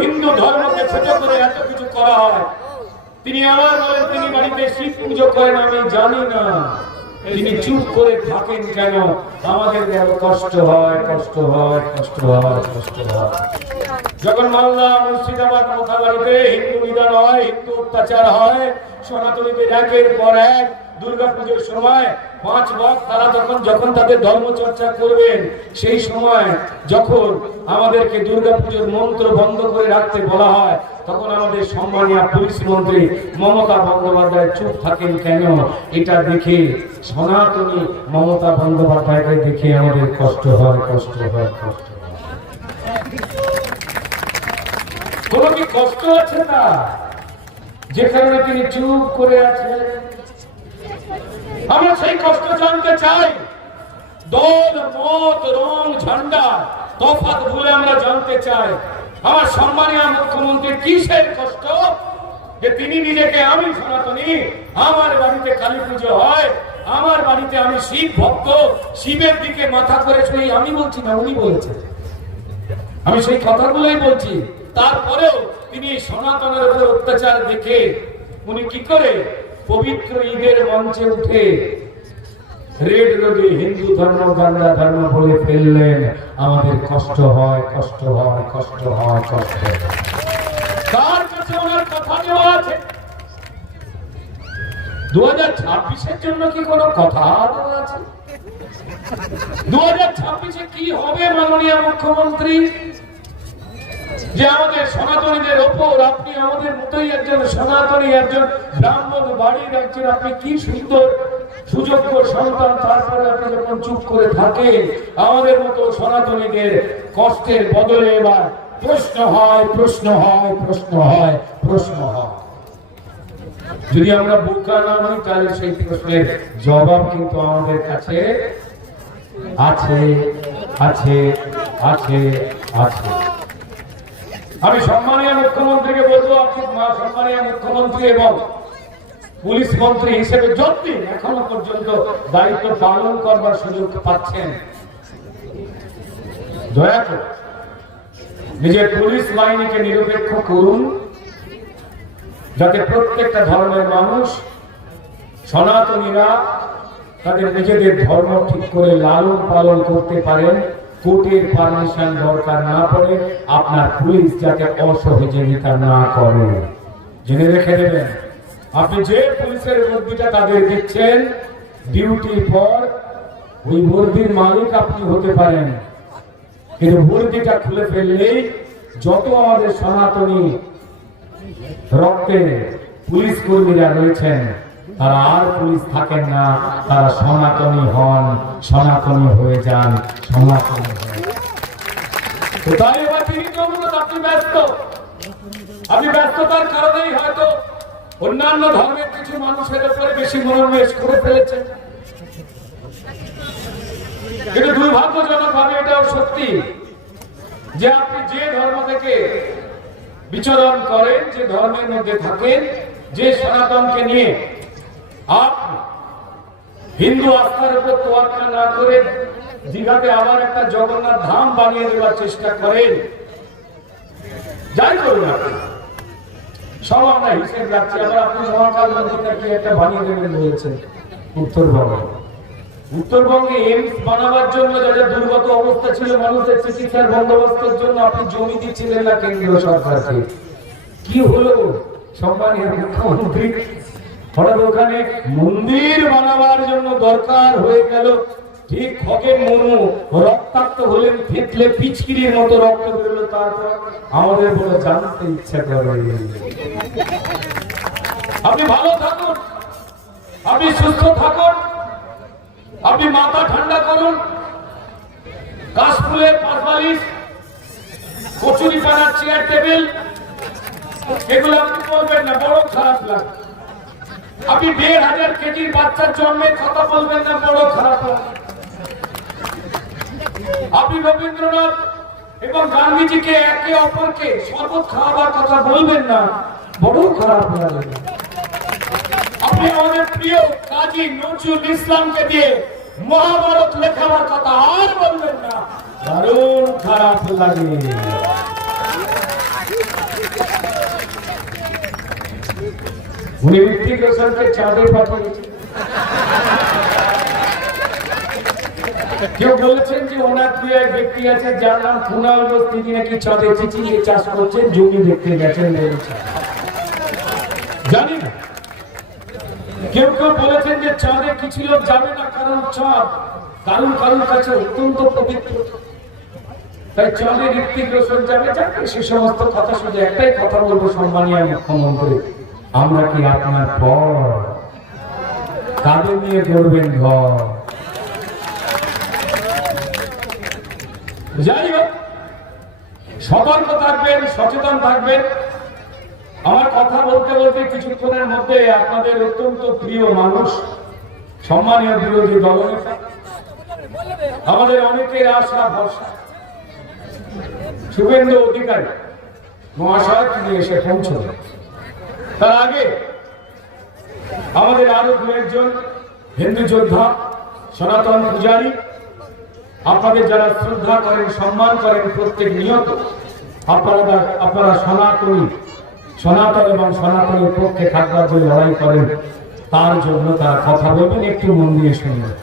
হিন্দু ধর্মকে ছোট করে এত কিছু করা হয়। তিনি আবার বলেন, তিনি বাড়িতে শিব পুজো করেন, আমি জানি না। তিনি চুপ করে থাকেন কেন? আমাদের কষ্ট হয় কষ্ট হয় কষ্ট হয় কষ্ট হয়। যখন মালদা মুর্শিদাবাদ মোথাবাড়িতে হিন্দু নিধন হয়, হিন্দু অত্যাচার হয়। সনাতনীদের একের পর এক দুর্গা পুজোর সময় পাঁচ বক তারা যখন যখন তাদের ধর্ম চর্চা করবেন, সেই সময় যখন আমাদেরকে দুর্গা পুজোর মন্ত্র বন্ধ করে রাখতে বলা হয়, তখন আমাদের সম্মানীয় পুলিশ মন্ত্রী মমতা বন্দ্যোপাধ্যায় চুপ থাকেন কেন? এটা দেখে সনাতনী মমতা বন্দ্যোপাধ্যায়কে দেখে আমাদের কষ্ট হয় কষ্ট হয় কষ্ট হয়। কোনো কি কষ্ট আছে না? যে কারণে তিনি চুপ করে আছেন। আমরা সেই কষ্ট জানতে চাই। দল, মত, রং, ঝান্ডা, তফাৎ ভুলে আমরা জানতে চাই। আমার সম্মানীয় মুখ্যমন্ত্রী, কিসের কষ্ট? যে তিনি নিজেকে আমি সনাতনী, আমার বাড়িতে কালী পুজো হয়, আমার বাড়িতে আমি শিব ভক্ত, শিবের দিকে মাথা করে শুই আমি বলছি না, উনি বলেছেন। আমি সেই কথাগুলোই বলছি। তারপরেও তিনি সনাতনের উপর অত্যাচার দেখে উনি কি করে? পবিত্র ঈদের মঞ্চে উঠে রেড রোডে হিন্দু ধর্ম, গান্ধা ধর্ম বলে ফেললেন, আমাদের কষ্ট হয় কষ্ট হয় কষ্ট হয়, কষ্ট কার কাছে ওনার কথা দেওয়া আছে। দু হাজার ছাব্বিশের জন্য কি কোনো কথা আছে? দু হাজার ছাব্বিশে কি হবে মাননীয় মুখ্যমন্ত্রী? যে আমাদের সনাতনীদের ওপর, আপনি আমাদের মতোই একজন সনাতনী, একজন ব্রাহ্মণ বাড়ির একজন, আপনি কি সুন্দর, সুযোগ্য সন্তান, তারপরে আপনি যখন চুপ করে থাকেন, আমাদের মতো সনাতনীদের কষ্টের বদলে এবার প্রশ্ন হয় প্রশ্ন হয় প্রশ্ন হয় প্রশ্ন হয়। যদি আমরা বোকা না হই তাহলে সেই প্রশ্নের জবাব কিন্তু আমাদের কাছে আছে আছে আছে আছে। আমি সম্মানীয় মুখ্যমন্ত্রীকে বলব আপনি সম্মানীয় মুখ্যমন্ত্রী এবং পুলিশ মন্ত্রী হিসেবে যতদিন এখনও পর্যন্ত দায়িত্ব পালন করবার সুযোগ পাচ্ছেন, দয়া করে নিজের পুলিশ বাহিনীকে নিরপেক্ষ করুন, যাতে প্রত্যেকটা ধর্মের মানুষ, সনাতনীরা তাদের নিজেদের ধর্ম ঠিক করে লালন পালন করতে পারেন। কোর্টের পারমিশন দরকার না পড়ে আপনার পুলিশ যাতে অসহযোগিতা না করে। জেনে রেখে দেবেন, আপনি যে পুলিশের বর্দিটা তাদের দিচ্ছেন ডিউটির পর ওই বর্দির মালিক আপনি হতে পারেন। কিন্তু বর্দিটা খুলে ফেললেই যত আমাদের সনাতনী রক্তে পুলিশ কর্মীরা রয়েছেন তারা আর পুলিশ থাকেন না, তারা সনাতনী হন, সনাতনী হয়ে যান, সনাতনী হয়ে তাই এবার আপনি ব্যস্ত। আপনি ব্যস্ততার কারণেই হয়তো অন্যান্য ধর্মের কিছু মানুষের উপরে বেশি মনোনিবেশ করে ফেলেছেন। কিন্তু দুর্ভাগ্যজনক ভাবে এটাও সত্যি যে আপনি যে ধর্ম থেকে বিচরণ করেন, যে ধর্মের মধ্যে থাকেন, যে সনাতনকে নিয়ে হিন্দু আস্থার উপর তোয়াক্কা না করে দীঘাতে আবার একটা জগন্নাথ ধাম বানিয়ে দেওয়ার চেষ্টা করেন। যাই করুন অবস্থা ছিল, মানুষের বন্দোবস্তের জন্য আপনি জমি না কেন্দ্রীয় কি হলো? মুখ্যমন্ত্রী হঠাৎ ওখানে মন্দির বানাবার জন্য দরকার হয়ে গেল। ঠিক মুর্মু রক্তাক্ত হলেন পিচকিরির মতো রক্ত বেরোলো তারপর। আমাদের বলে জানতে ইচ্ছা করে। আপনি ভালো থাকুন, আপনি সুস্থ থাকুন, আপনি মাথা ঠান্ডা করুন। কাশফুলের পাশবালিশ কচুরি পানার চেয়ার টেবিল এগুলো আপনি বলবেন না বড় খারাপ লাগে। আপনি দেড় হাজার কেজির বাচ্চার জন্মের কথা বলবেন না, বড় খারাপ আপনি রবীন্দ্রনাথ এবং গান্ধীজিকে একে অপরকে শরবত খাওয়াবার কথা বলবেন না, বড় খারাপ আপনি আমাদের প্রিয় কাজী নজরুল ইসলামকে দিয়ে মহাভারত লেখাবার কথা আর বলবেন না, দারুণ খারাপ লাগে। উনি ঋত্বিক রোশনকে কেউ বলেছেন যে ওনার প্রিয় এক ব্যক্তি আছে, যার নাম তিনি নাকি চাঁদে চিচিয়ে চাষ করছেন, জমি দেখতে গেছেন জানি না। কেউ কেউ বলেছেন যে চাঁদে কিছু লোক যাবে না কারণ চাঁদ কারণ কারণ কাছে অত্যন্ত পবিত্র। তাই চাঁদে ঋত্বিক রোশন যাবে যাবে সে সমস্ত কথা শুধু একটাই কথা বলব, সম্মানীয় মুখ্যমন্ত্রী। আমরা কি আপনার পর? কাদের নিয়ে করবেন ঘর। যাই হোক, সতর্ক থাকবেন, সচেতন থাকবেন। আমার কথা বলতে বলতে কিছুক্ষণের মধ্যে আপনাদের অত্যন্ত প্রিয় মানুষ, সম্মানীয় বিরোধী দলনেতা, আমাদের অনেকের আশা ভরসা। শুভেন্দু অধিকারী, মহাশয়, তিনি এসে পৌঁছলেন। তার আগে আমাদের আরও দু একজন হিন্দু যোদ্ধা, সনাতন পূজারী। আপনাদের যারা শ্রদ্ধা করেন, সম্মান করেন, প্রত্যেক নিয়ত আপনারা আপনারা সনাতনী, সনাতন এবং সনাতনের পক্ষে থাকবার যে লড়াই করেন, তার জন্য তারা কথা বলবেন, একটু মন দিয়ে শুনবেন।